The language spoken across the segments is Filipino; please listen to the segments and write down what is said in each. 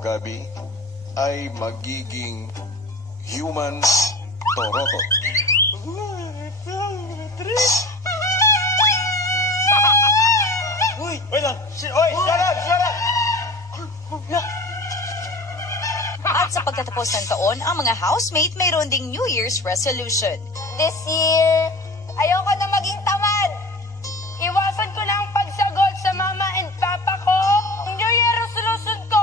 Gabi ay magiging human torotot. Uy! Wait lang! Oy! Shut up! At sa pagtatapos ng taon, ang mga housemate mayroon ding New Year's resolution. This year, ayoko na maging tamad. Iwasan ko na ang pagsagot sa mama and papa ko. New Year resolution ko,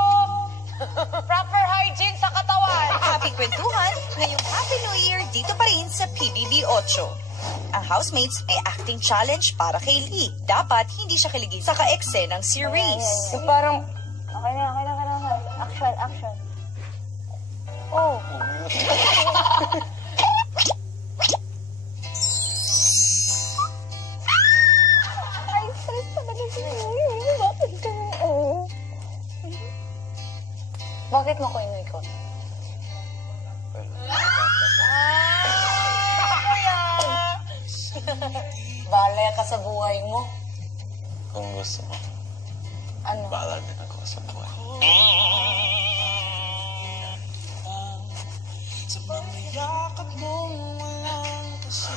proper hygiene sa katawan. Happy kwentuhan, ngayong Happy New Year dito pa rin sa PBB 8. Ang housemates may acting challenge para kay Lee. Dapat hindi siya kiligin sa ka-eksenang si Reese. So parang, okay na. Action. Oh. Ay, stress talaga si Louie. Bakit ganun? Bakit mo ko inuikot? Balaya ka sa buhay mo. Kung gusto mo, Ano? bahala din ako sa buhay.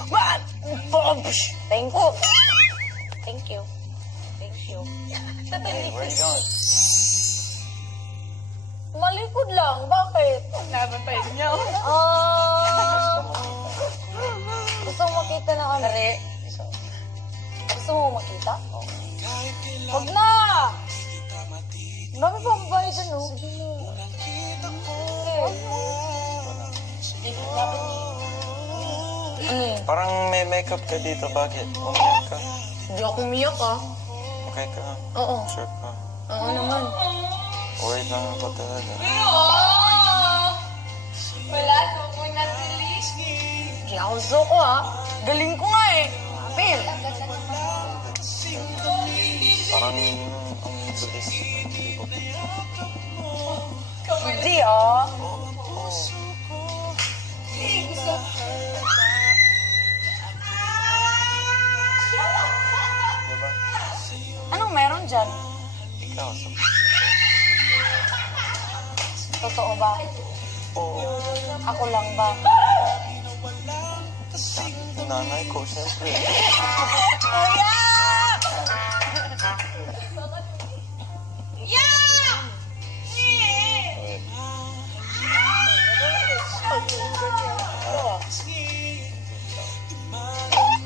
What? Thank you. Thank you. Hey, where are you going? Malikod lang. Bakit? Nabantayin niya. Gusto mo makita na kami? Gusto mo makita? Huwag na! Dami pa ang bahay dyan, no? Parang may makeup ka dito. Bakit? Umiyak ka? Hindi ako umiyak, ah. Okay ka? Oo. Sure ka? Oo naman. Worried lang ako talaga. Wala, suko na si Liz. Hindi ako suko, ah. Galing ko nga, eh. Apil. Parang ang bilis. Hindi, ah. Diba? Anong meron dyan? Ikaw sa Totoo ba? Oo. Ako lang ba? Nanay ko, siyempre. Kuya!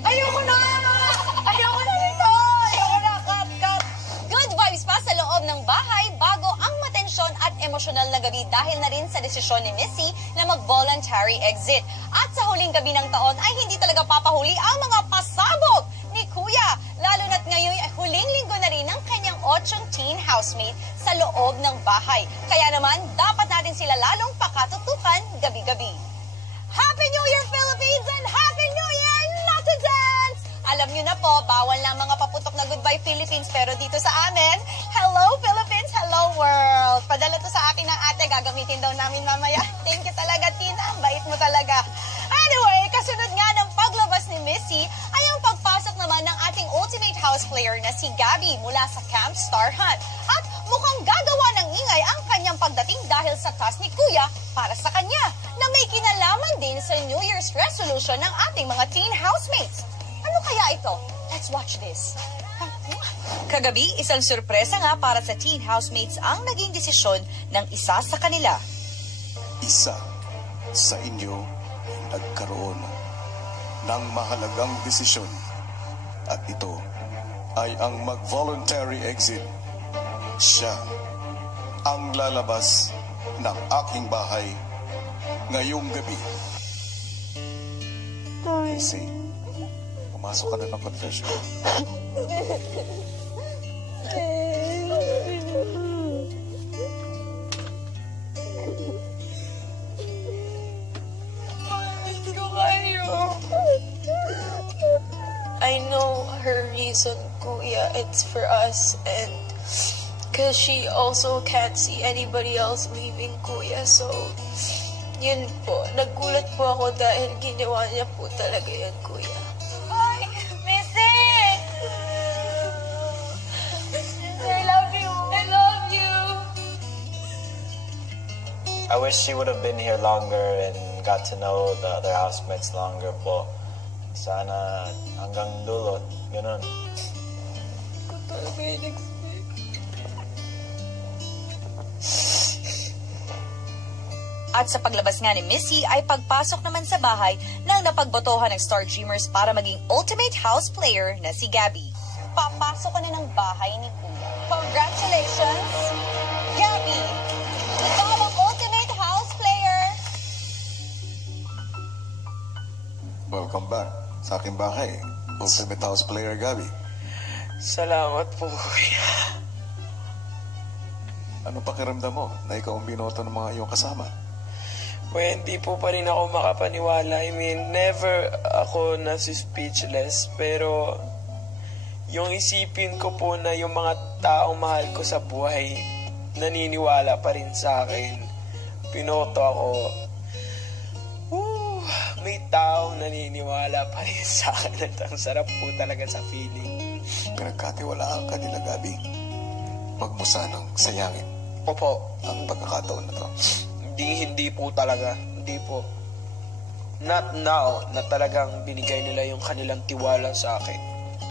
Ayoko na! Ayoko na nito! Ayoko na! Cut! Good vibes pa sa loob ng bahay bago ang matensyon at emosyonal na gabi dahil na rin sa desisyon ni Missy na mag-voluntary exit. At sa huling gabi ng taon ay hindi talaga papahuli ang mga pasabog ni Kuya. Lalo na't ngayon ay huling linggo na rin ng kanyang 8 teen housemate sa loob ng bahay. Kaya naman, dapat natin sila lalong pakatutukan gabi-gabi. Happy New Year, Philippines, and Happy New Year, not to dance! Alam nyo na po, bawal lang mga paputok na Goodbye Philippines, pero dito sa amin, Hello Philippines, Hello World! Padala to sa akin ng ate, gagamitin daw namin mamaya. Thank you talaga, Tina. Ang bait mo talaga. Anyway, kasunod nga ng paglabas ni Missy, ay ang pagpasok naman ng ating ultimate house player na si Gabby mula sa Camp Star Hunt. At mukhang gagawa ng ingay ang kanyang pagdating dahil sa task ni Kuya para sa kanya, na may kinalaman din sa New Year's resolution ng ating mga teen housemates. Ano kaya ito? Let's watch this. Kagabi, isang sorpresa nga para sa teen housemates ang naging desisyon ng isa sa kanila. Isa sa inyo nagkaroon ng mahalagang desisyon at ito ay ang mag-voluntary exit. Siya ang lalabas ng aking bahay ngayong gabi. Kasi pumasok ka na ng confession. I know her reason, Kuya. It's for us and because she also can't see anybody else leaving, Kuya. So, yun po. Naggulat po ako dahil ginawa niya po talaga yan, Kuya. Ay, Missy! I love you. I love you. I wish she would have been here longer and got to know the other housemates longer po. Sana hanggang dulo, ganun. Ko talaga in-expect. At sa paglabas nga ni Missy ay pagpasok naman sa bahay ng napagbotohan ng Star Dreamers para maging ultimate house player na si Gabby. Papasok ka na ng bahay ni Kuya. Congratulations, Gabby! Ikaw ang ultimate house player! Welcome back sa aking bahay. Ultimate house player, Gabby. Salamat po, kuya. Ano pakiramdam mo na ikaw ang binoto ng mga iyong kasama? Well, hindi po pa rin ako makapaniwala. I mean, never ako nasi-speechless. Pero, yung isipin ko po na yung mga taong mahal ko sa buhay, naniniwala pa rin sa akin. Pinoto ako. May taong naniniwala pa rin sa akin. At ang sarap po talaga sa feeling. Pinagkatiwalaan ka nila, Gabby. Huwag mo sanang sayangin Opo. ang pagkakataon na to. Hindi po talaga. Hindi po. Not now na talagang binigay nila yung kanilang tiwala sa akin.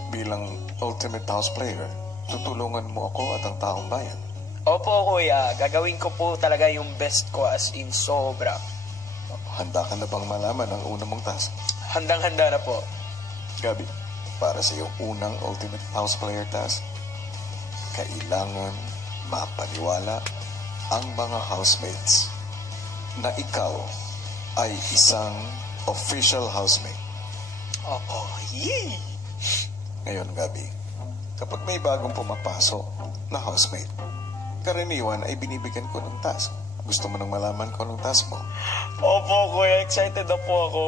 Bilang ultimate house player, tutulungan mo ako at ang taong bayan. Opo, kuya. Gagawin ko po talaga yung best ko as in sobra. Handa ka na bang malaman ang unang mong task? Handang-handa na po. Gabi, para sa iyong unang ultimate house player task, kailangan mapaniwala ang mga housemates na ikaw ay isang official housemate. Opo. Yee! Ngayon, Gabi, kapag may bagong pumapasok na housemate, karaniwan ay binibigyan ko ng task. Gusto mo nang malaman ko anong task mo? Opo, kuya. Excited na po ako.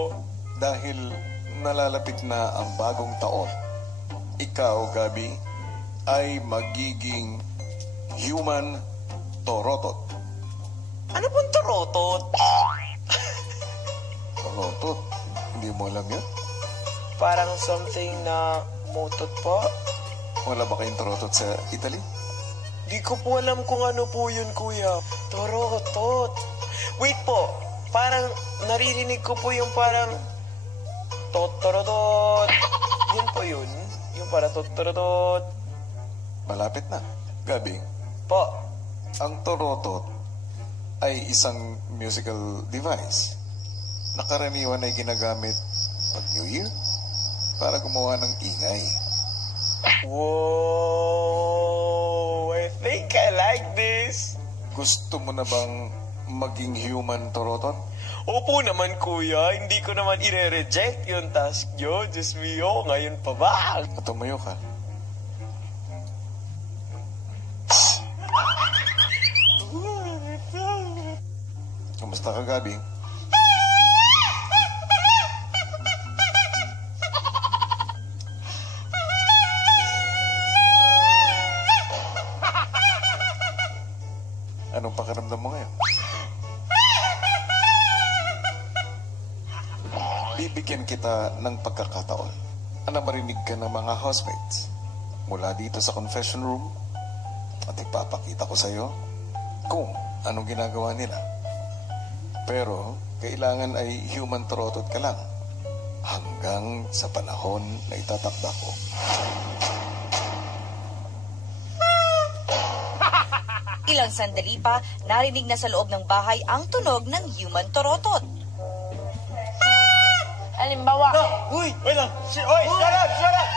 Dahil nalalapit na ang bagong taon, ikaw, Gabi, ay magiging human torotot. Ano pong turotot? Torotot? Hindi mo alam yun? Parang something na mutot po. Wala ba kayong torotot sa Italy? Di ko po alam kung ano po yun, kuya. Torotot. Wait po. Parang naririnig ko po yung parang totorotot. Yun po yun. Yung parang totorotot. Malapit na. Gabi, Po. ang torotot ay isang musical device na karaniwan ay ginagamit pag New Year para gumawa ng ingay. Whoa. I think I like this. Gusto mo na bang maging human torotot? Opo naman, kuya. Hindi ko naman ire-reject yung task nyo. Diyos mio, ngayon pa ba? At tumayo ka. Kamusta ka, Gabi? Anong pakiramdam mo ngayon? Bibigyan kita ng pagkakataon na marinig ka ng mga housemates mula dito sa confession room at ipapakita ko sa iyo kung anong ginagawa nila. Pero kailangan ay human torotot ka lang hanggang sa panahon na itatakda ko. Ilang sandali pa, narinig na sa loob ng bahay ang tunog ng human torotot. Halimbawa, Uy! Wait lang! Oy! Shut up! Shut up!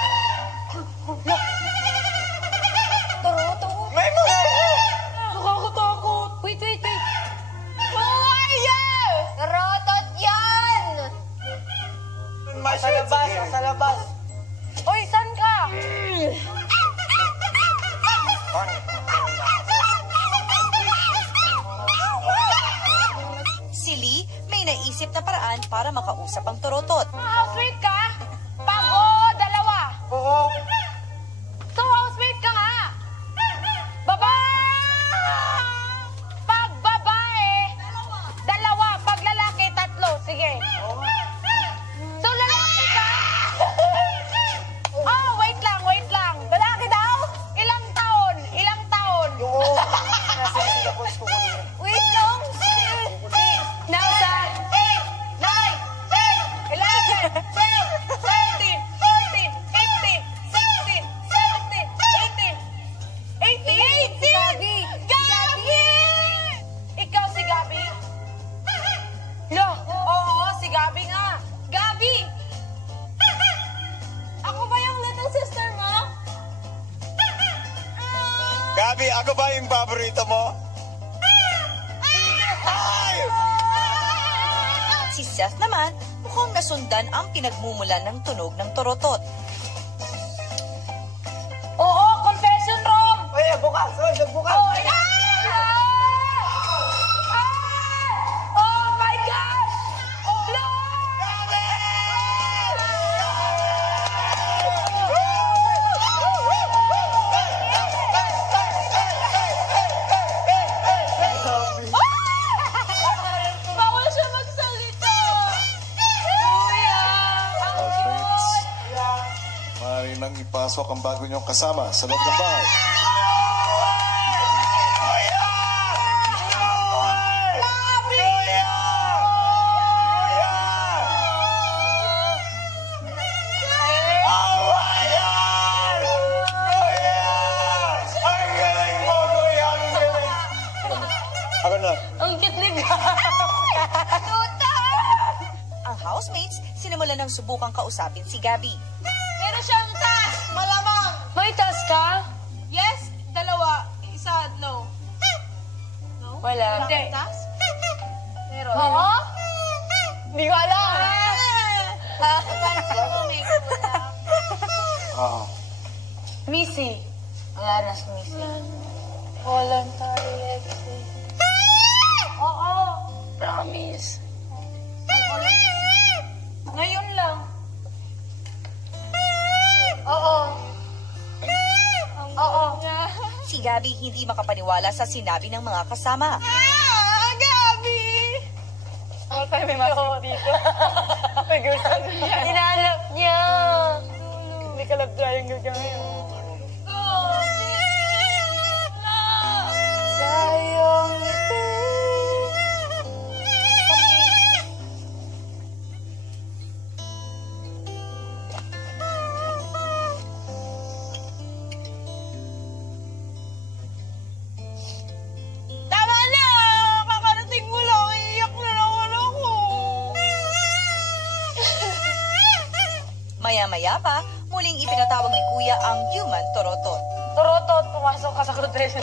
toroto. May mga... Nakakatakot. Wait. Kuya! Torotot yan! Sa labas! Sa labas! Uy, saan ka? Si Lee may naisip na paraan para makausap ang torotot. Housemate ka? Pago, dalawa. Oo! So, housemate ka nga. Baba! Pag babae, dalawa. Pag lalaki, tatlo. Sige. So, lalaki ka? Oh, wait lang. Lalaki daw? Ilang taon? Oo! Nasa sila po ko. Wait lang. paborito mo? Si Seth naman, mukhang nasundan ang pinagmumulan ng tunog ng torotot. Oo, confession room! Oy, bukas! Oy, nagbukas! Oh, yeah! Oh my gosh! Bawal siya magsalita. Housemates, maaari nang ipasok ang bago niyong kasama sa loob ng bahay. Ako na. Ang kitlig. Ang housemates, sinimulan ng subukang kausapin si Gabby. Meron siyang task. Malamang. May task ka? Yes, dalawa. Isa, no. No? Wala. Hindi. Task? Meron. Oo? Hindi ko alam. Ah, Missy. Wala na si Missy. Voluntary exit. Oo. Promise. Ngayon lang. Oo. Oo. Si Gabby hindi makapaniwala sa sinabi ng mga kasama. Gabi! All time may masok dito. May girlfriend niya. Hinanap niya. Hindi ka love triangle ka ngayon. Sayong ngiti. Tama na! Kakarating mo lang. Iiyak na naman ako. Maya-maya pa, muling ipinatawag ni Kuya ang human torotot. Torotot, pumasok ka sa krutes.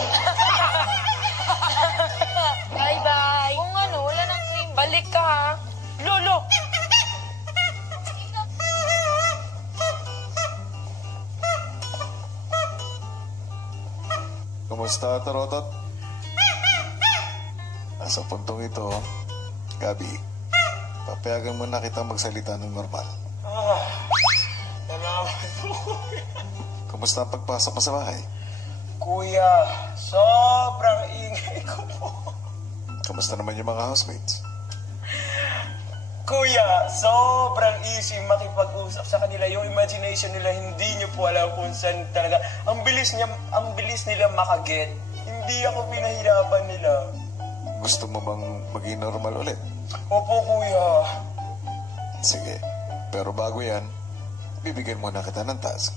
Bye-bye. Kung ano, wala nang cream. Balik ka ha. Lolo! kumusta, Torotot? Sa puntong ito, Gabi, papayagan mo na kitang magsalita ng normal. Salamat po. Kumusta ang pagpasok mo sa bahay? Kuya, sobrang ingay ko po. Kumusta naman yung mga housemates? Kuya, sobrang easy makipag-usap sa kanila. Yung imagination nila, hindi nyo po alam kung saan talaga. Ang bilis nila makaget. Hindi ako pinahirapan nila. Gusto mo bang maging normal ulit? Opo, kuya. Sige, pero bago yan, bibigyan muna kita ng task.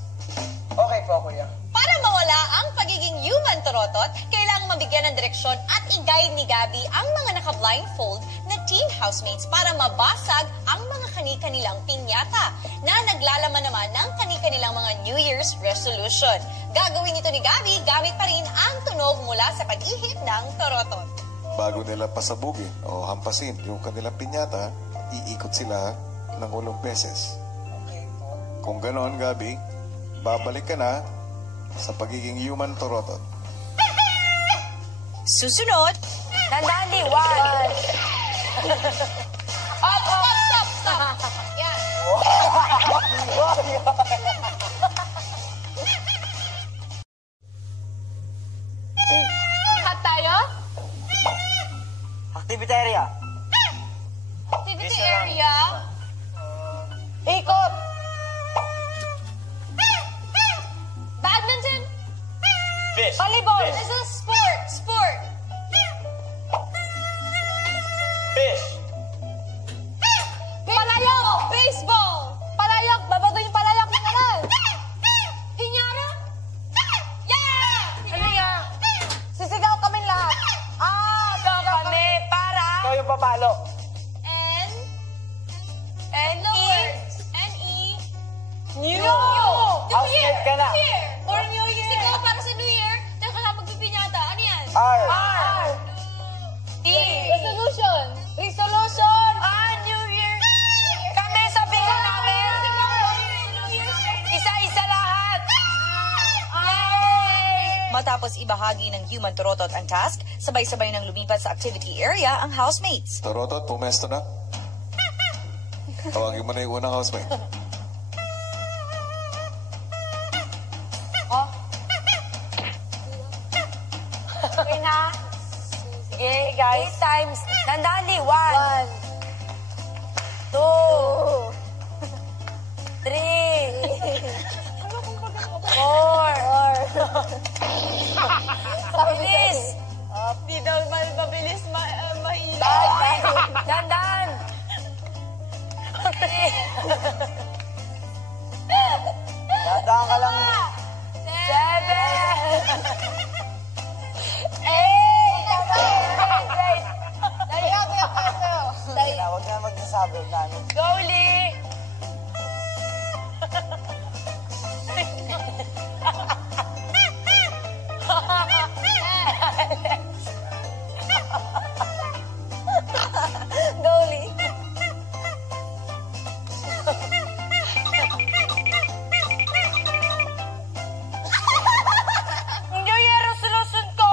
Okay po, kuya. Para mawala ang pagiging human torotot, kailangang mabigyan ng direksyon at i-guide ni Gabby ang mga naka-blindfold na teen housemates para mabasag ang mga kani-kanilang pinyata na naglalaman naman ng kani-kanilang mga New Year's resolution. Gagawin ito ni Gabby gamit pa rin ang tunog mula sa pag-ihip ng torotot. Bago nila pasabugin o hampasin yung kanilang pinyata, iikot sila ng 8 beses. Kung ganoon, Gabi, babalik ka na sa pagiging human torotot. Susunod, Nandali, one. Stop! Yan. Cut tayo? Activity area. Activity area. Ikot. Badminton. Fish. Volleyball. This is sport. Fish. Palayok. Baseball. Palayok. Babago yung palayok ng aral. Pinyara. Yeah! Ano yan? Sisigaw kami lahat. Sigaw kami para... Ikaw yung papalo. N. N-E. N-E. New. Housemate ka na. New Year. Or New Year. Sigaw para sa New Year. Teka lang, magpipinyata. Ano yan? R. T. Resolution. New Year. Kami, sabihin namin. Isa-isa lahat. Yay! Matapos ibahagi ng human torotot ang task, sabay-sabay nang lumipat sa activity area ang housemates. Torotot, pumesto na. Tawagin mo na yung unang housemate. Okay na? Sige, guys. 8 times. Nandali. 1, 2, 3, 4. Bilis. Di daw mabilis mahila. Dandan. Dadaan ka lang. 7. 8. Wait. Huwag na magsasabi na. Go, Lee. Go, Lee. New Year resolution ko.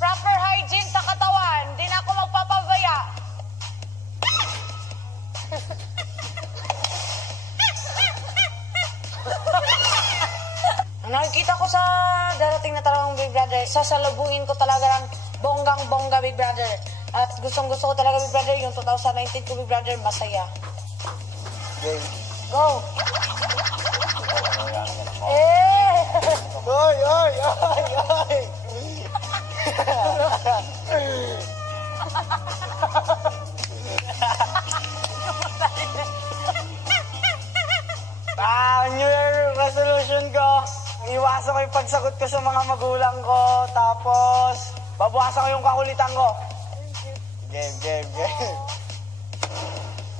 Proper hygiene sa katawan. Hindi na ako magpapabaya. Nakikita ko sa darating na talagang Big Brother, sasalubungin ko talaga ng bonggang-bongga Big Brother. At gustong-gusto ko talaga Big Brother, yung 2019 ko Big Brother, masaya. Game. Go! Eh! Oy, oy, oy, oy! New Year resolution ko. Iwasan ko yung pagsagot ko sa mga magulang ko. Tapos, babawasan ko yung kakulitan ko. Game.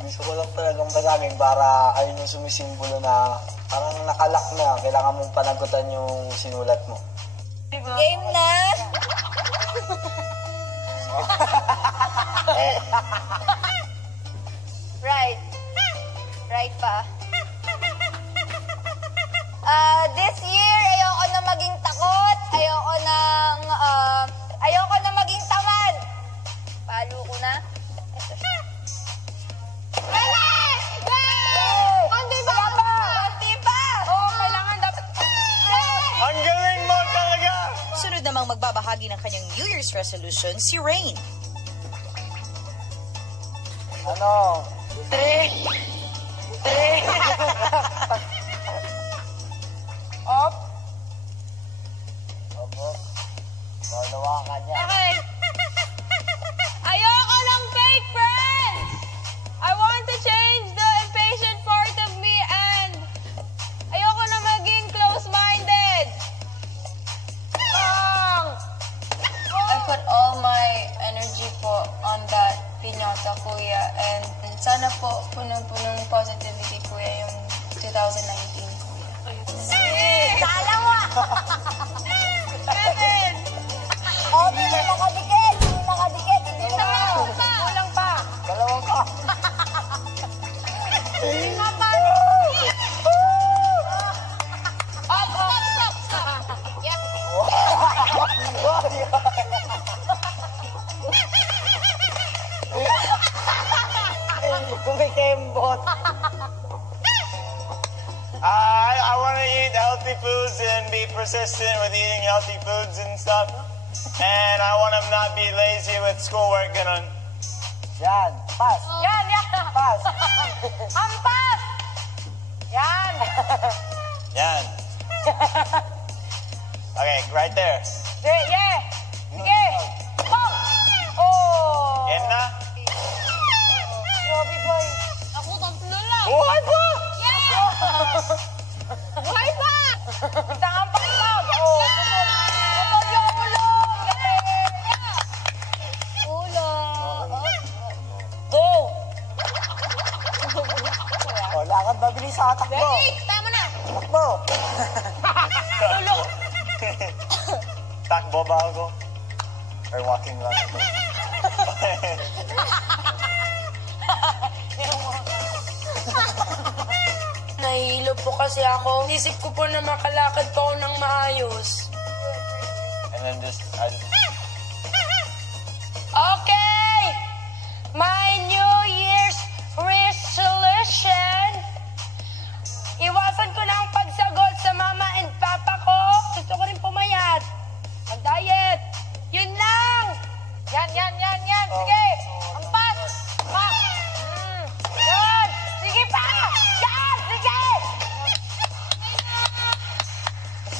Gusto ko lang talagang basagin para ayun yung sumisimbolo na parang nakalak na. Kailangan mong panagutan yung sinulat mo. Game na! Right pa. This year, ayoko na maging takot. Ayoko na maging tamad. Palo ko na. Konti pa! Konti pa! Oo, kailangan dapat... Ang galing mo talaga! Sunod namang magbabahagi ng kanyang New Year's resolution si Rain. Ano? 3. Op. Opo. Malawa ka niya. Okay. Ayoko ng fake friends! I want to change the impatient part of me and ayoko na maging close-minded. I put all my energy po on that piñata, kuya. And sana po punong-punong positivity, kuya, yung 2019, kuya. Sala mo! Kevin! Oh, hindi nakadikit! Hindi na! Kulang pa! Dalawa ka. Stop! Yeah. Kumikembot. I want to eat healthy foods and be persistent with eating healthy foods and stuff. And I want to not be lazy with schoolwork. Ganun. Yan. Pass. Yan! Pass. Hampas! Yan! Yan. Okay, right there. Yeah! Sige! Pop! Oh! Yan na. Grabe, boy. Ako tatlo lang. Buhay pa! Buhay pa! Tangang pakpag! Oh! Kapag yung ulong! Go! Oh, lakad mabilis sa takbo. Ready? Tama na. Takbo. Takbo ba ako? Or walking around the room. Nahihilo po kasi ako. Isip ko po na makalakad pa ako ng maayos. And then I just... Okay! My New Year's resolution. Iwasan ko na ang pagsagol sa mama and papa ko. Gusto ko rin pumayat. Mag-diet. Yun lang! Yan. Sige! Ampas! Pa! Yun! Sige pa! Yan! Sige!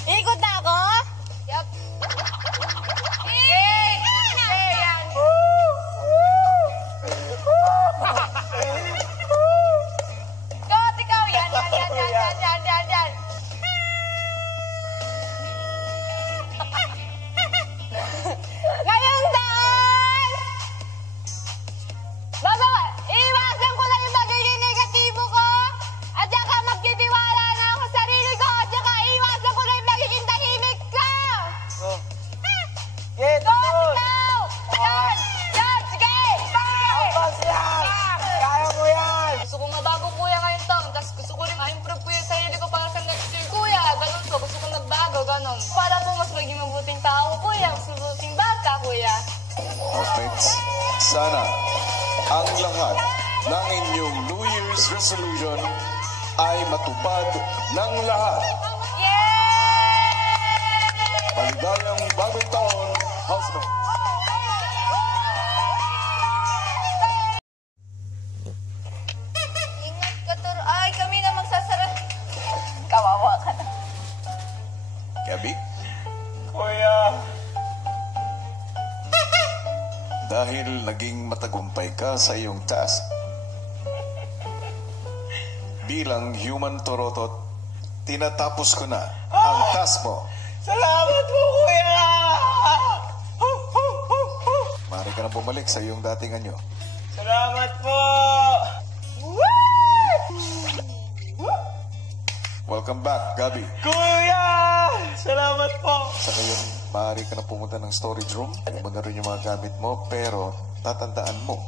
Ikot na ako? Yup. Hey! Yan! Got, ikaw! Yan! Ngayong taon! Iwasan ko lang yung magiging negatibo ko at saka magtitiwala na ako sa sarili ko at saka iwasan ko lang yung magiging tahimik ko! Go! Ikaw! Yan! Sige! Kaya mo yan! Gusto kong mabago kuya ngayong taon, tapos gusto ko rin ma-improve po yung sarili ko para sa next year. Kuya, ganun ko. Gusto kong nagbago, ganun. Para po mas maging mabuting tao, kuya. Mas mabuting bata, kuya. Housemates, sana ang lahat ng inyong New Year's resolution ay matupad ng lahat. Yay! Maligayang bagong taon, housemates. Ingat ka, Tor. Ay, kami na magsasarap. Kawawa ka na. Gabby, Kuya. dahil naging matagumpay ka sa iyong task, bilang human torotot, tinatapos ko na ang task mo. Salamat po, Kuya! Maaari ka na bumalik sa iyong dating anyo. Salamat po! Welcome back, Gabby. Kuya! Salamat po! Sa ngayon, maaari ka na pumunta ng storage room. Ano mo na rin yung mga gamit mo, pero tatandaan mo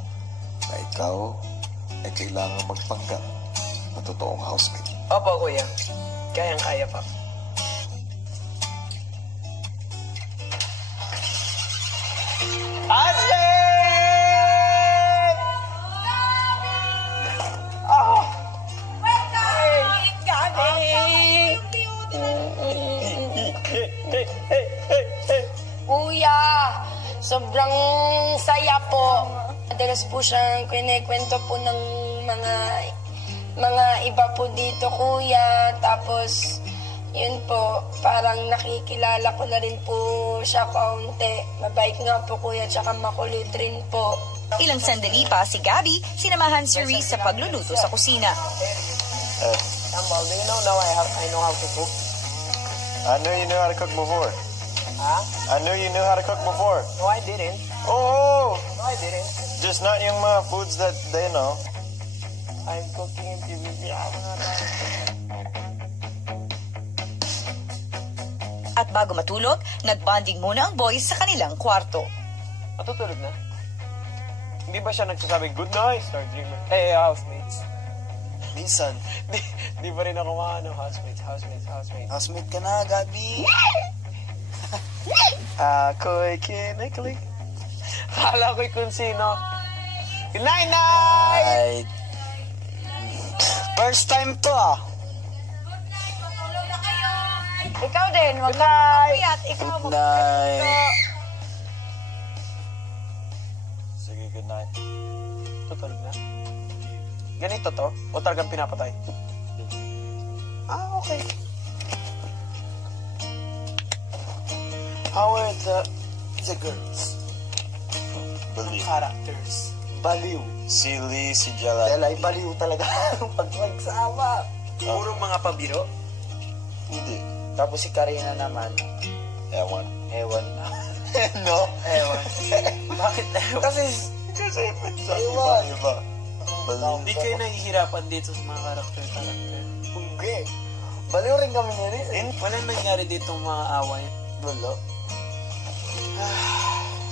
na ikaw ay kailangan magpanggap na totoong housemate. Opo, kuya. Kayang-kaya pa. Ashley! Kuya, sobrang saya po. Madalas po siyang kinikwento po ng mga iba po dito, kuya. Tapos, yun po, parang nakikilala ko na rin po siya kaunti. Mabait nga po, kuya, tsaka makulit rin po. Ilang sandali pa si Gabby, sinamahan si Reese sa pagluluto sa kusina. Tambal, do you know now I know how to cook? I knew you knew how to cook before. Huh? I knew you knew how to cook before. No, I didn't. Oh! No, I didn't. Just not yung mga foods that they know. I'm cooking in PBB. At bago matulog, nagbanding muna ang boys sa kanilang kwarto. Matutulog na? Hindi ba siya nagsasabi, good night, star dreamer? Housemates. Minsan. Di ba rin ako housemates. Housemate ka na, Gabi. Ako'y kinikilig. Kala ko'y kung sino. Good night, night! Ay, first time to Ikaw din, wag ka mapapiyat. Ikaw Good night. Sige, good night. Tutulog na? Ganito to? O talagang pinapatay? Okay. How are the girls? Baliw. Characters. Baliw. Si Lee, si Jala. Dahil ay baliw talaga pag magsama. Puro mga pabiro? Hindi. Tapos si Karina naman. Ewan. Ewan na. No? Ewan. Bakit ewan? Kasi Iba. Baliw. Hindi kayo nahihirapan dito sa mga karakter. hindi. Baliw rin kami ni Riz. Walang nangyari dito mga away. Wala.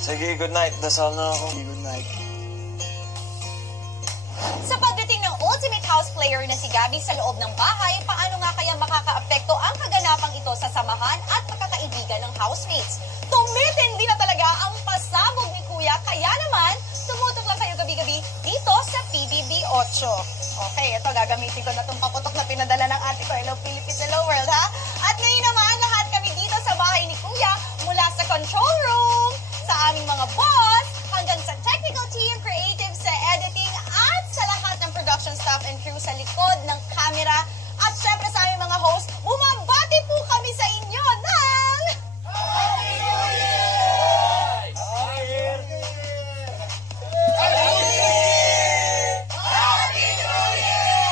Sige, good night. Dasal na ako. Good night. Sa pagdating ng ultimate house player na si Gabby sa loob ng bahay, paano nga kaya makakaapekto ang kaganapang ito sa samahan at pagkakaibigan ng housemates? Tumitindi na talaga ang pasabog ni Kuya, kaya naman, tumutok lang kayo gabi-gabi dito sa PBB 8. Okay, ito gagamitin ko na itong paputok na pinadala ng ate ko. Hello Philippines, hello world, ha? At ngayon naman, lahat kami dito sa bahay ni Kuya, mula sa control room, sa aming mga boss, hanggang sa technical team, creative sa editing, at sa lahat ng production staff and crew sa likod ng camera, at syempre sa aming mga host, bumabati po kami sa inyo ng... Happy New Year! Happy New Year! Happy New Year!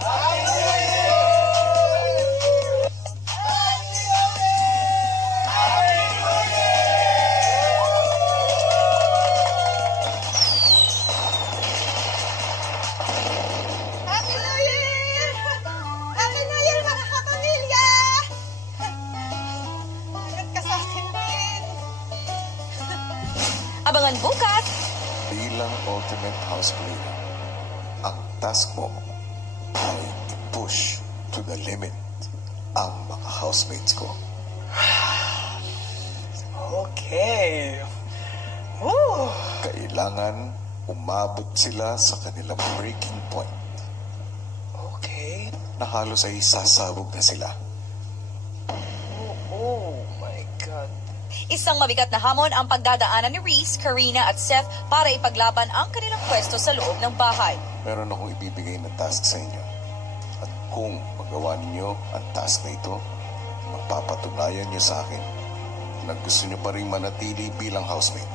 Happy New Year! Happy New Year! Happy New Year! Happy New Year, mga kapamilya! Ingat ka sa atin din. Abangan bukas! Bilang ultimate house player, ang task mo ay i-push to the limit ang mga housemates ko. Okay. Woo! Kailangan umabot sila sa kanilang breaking point Okay. na halos ay sasabog na sila. Oh my God. Isang mabigat na hamon ang pagdadaanan ni Reese, Karina at Seth para ipaglaban ang kanilang pwesto sa loob ng bahay. Meron akong ibibigay na task sa inyo. At kung magawa ninyo ang task na ito, magpapatunayan nyo sa akin na gusto nyo pa rin manatili bilang housemate.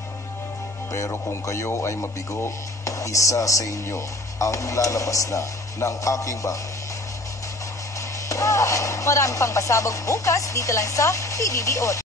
Pero kung kayo ay mabigo, isa sa inyo ang lalabas na ng aking bahay. Marami pang pasabog bukas dito lang sa PBB 8.